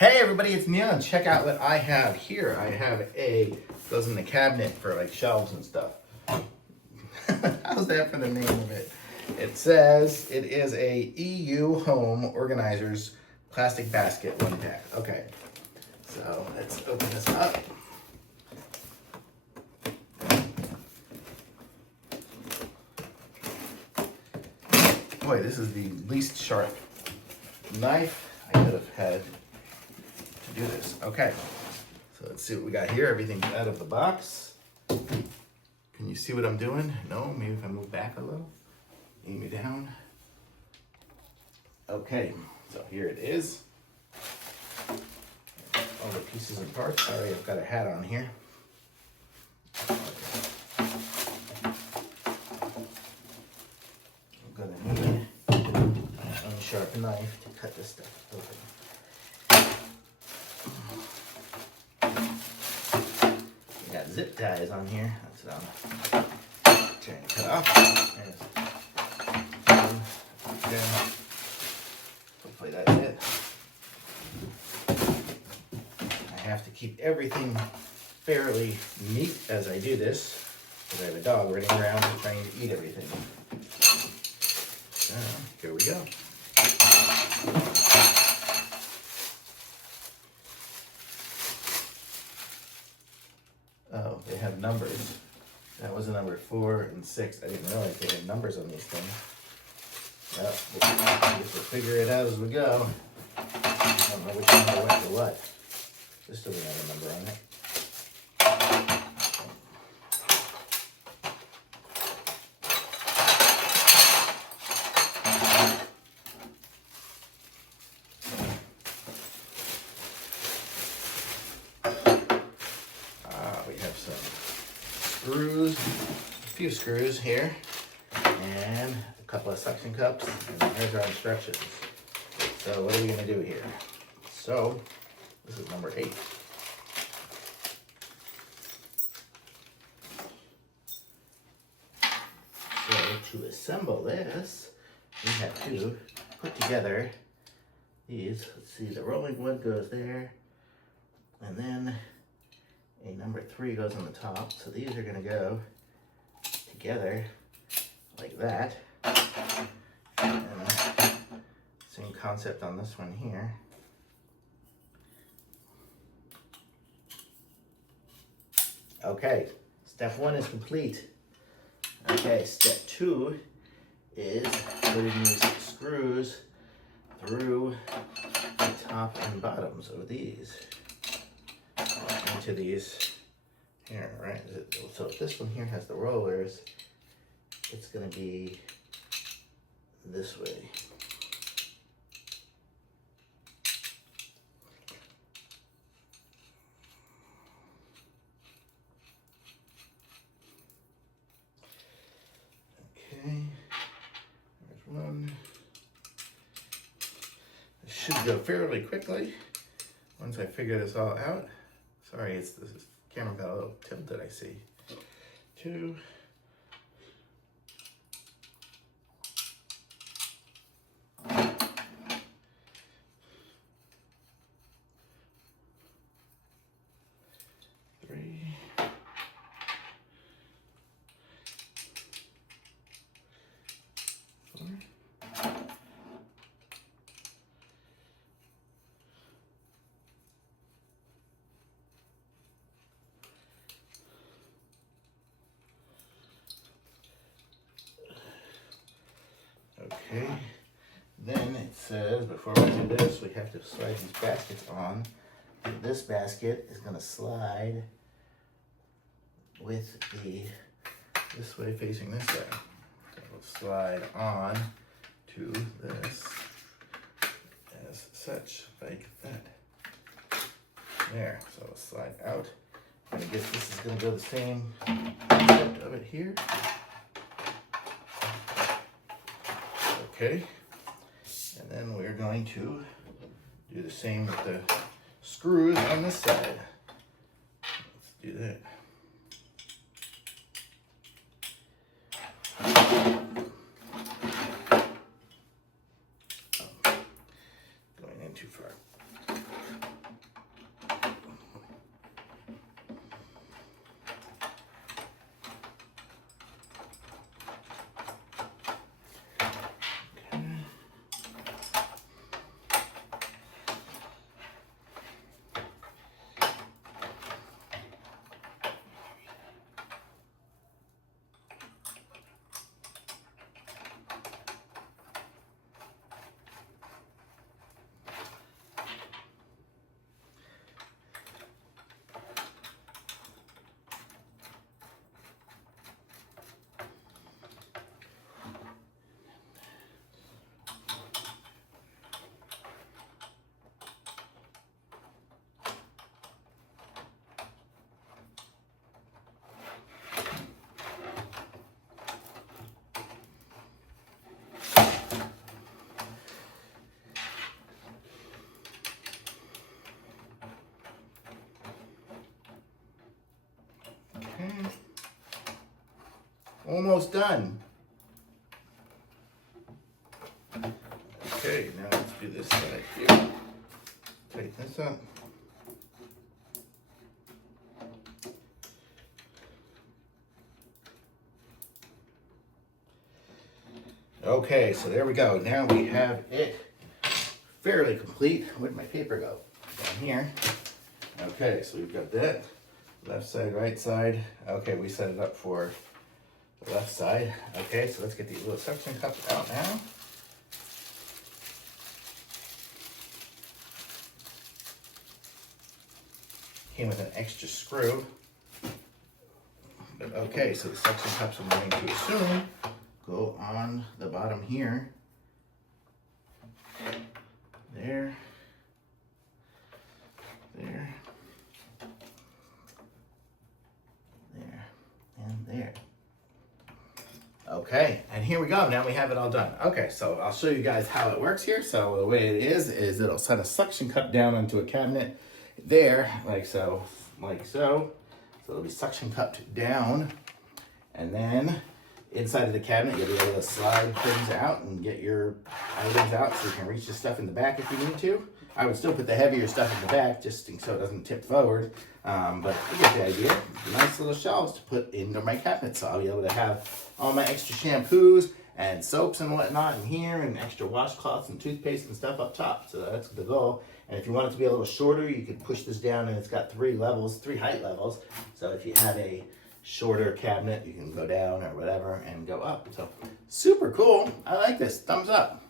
Hey everybody, it's Neil, and check out what I have here. I have goes in the cabinet for like shelves and stuff. How's that for the name of it? It says it is a EUHOME organizers plastic basket 1-pack. Okay, so let's open this up. Boy, this is the least sharp knife I could have had to do this. Okay, so let's see what we got here. Everything's out of the box. Can you see what I'm doing? No, maybe if I move back a little, aim me down. Okay, so here it is. All the pieces and parts. Sorry, I've got a hat on here. I'm gonna need an unsharp knife to cut this stuff open. We got zip ties on here. That's what I'm trying to cut off. There's one. Again. Hopefully that's it. I have to keep everything fairly neat as I do this, because I have a dog running around trying to eat everything. So, here we go. Oh, they have numbers. That was a number 4 and 6. I didn't realize they had numbers on these things. Well, I guess we'll figure it out as we go. I don't know which number went to what. This doesn't have a number on it. We have some screws, a few screws here, and a couple of suction cups, and here's our instructions. So what are we going to do here? So this is number 8. So to assemble this, we have to put together these. Let's see, the rolling one goes there, and then a number 3 goes on the top. So these are going to go together like that. And same concept on this one here. Okay, step 1 is complete. Okay, step 2 is putting these screws through the top and bottoms of these into these here, right? So if this one here has the rollers, it's going to be this way. Okay, there's one. This should go fairly quickly once I figure this all out. Sorry, this camera got a little tilted, I see. 2. Okay, then it says before we do this, we have to slide these baskets on. This basket is going to slide with this way facing this way. So we'll slide on to this as such, like that. There, so it'll slide out. And I guess this is going to go the same concept of it here. Okay, and then we're going to do the same with the screws on this side. Let's do that. Going in too far. Almost done. Okay, now let's do this side here. Tighten this up. Okay, so there we go. Now we have it fairly complete. Where'd my paper go? Down here. Okay, so we've got that. Left side, right side. Okay, we set it up for the left side. Okay, so let's get these little suction cups out now. Came with an extra screw. But okay, so the suction cups I'm going to assume go on the bottom here. There. There. There. And there. Okay, and here we go. Now we have it all done. Okay, so I'll show you guys how it works here. So the way it is it'll set a suction cup down onto a cabinet there, like so, like so. So it'll be suction cupped down, and then inside of the cabinet you'll be able to slide things out and get your items out so you can reach the stuff in the back if you need to. I would still put the heavier stuff in the back just so it doesn't tip forward, but you get the idea. Nice little shelves to put into my cabinet, so I'll be able to have all my extra shampoos and soaps and whatnot in here, and extra washcloths and toothpaste and stuff up top. So that's the goal. And if you want it to be a little shorter, you could push this down, and it's got 3 levels, 3 height levels. So if you have a shorter cabinet, you can go down or whatever and go up. So super cool. I like this. Thumbs up.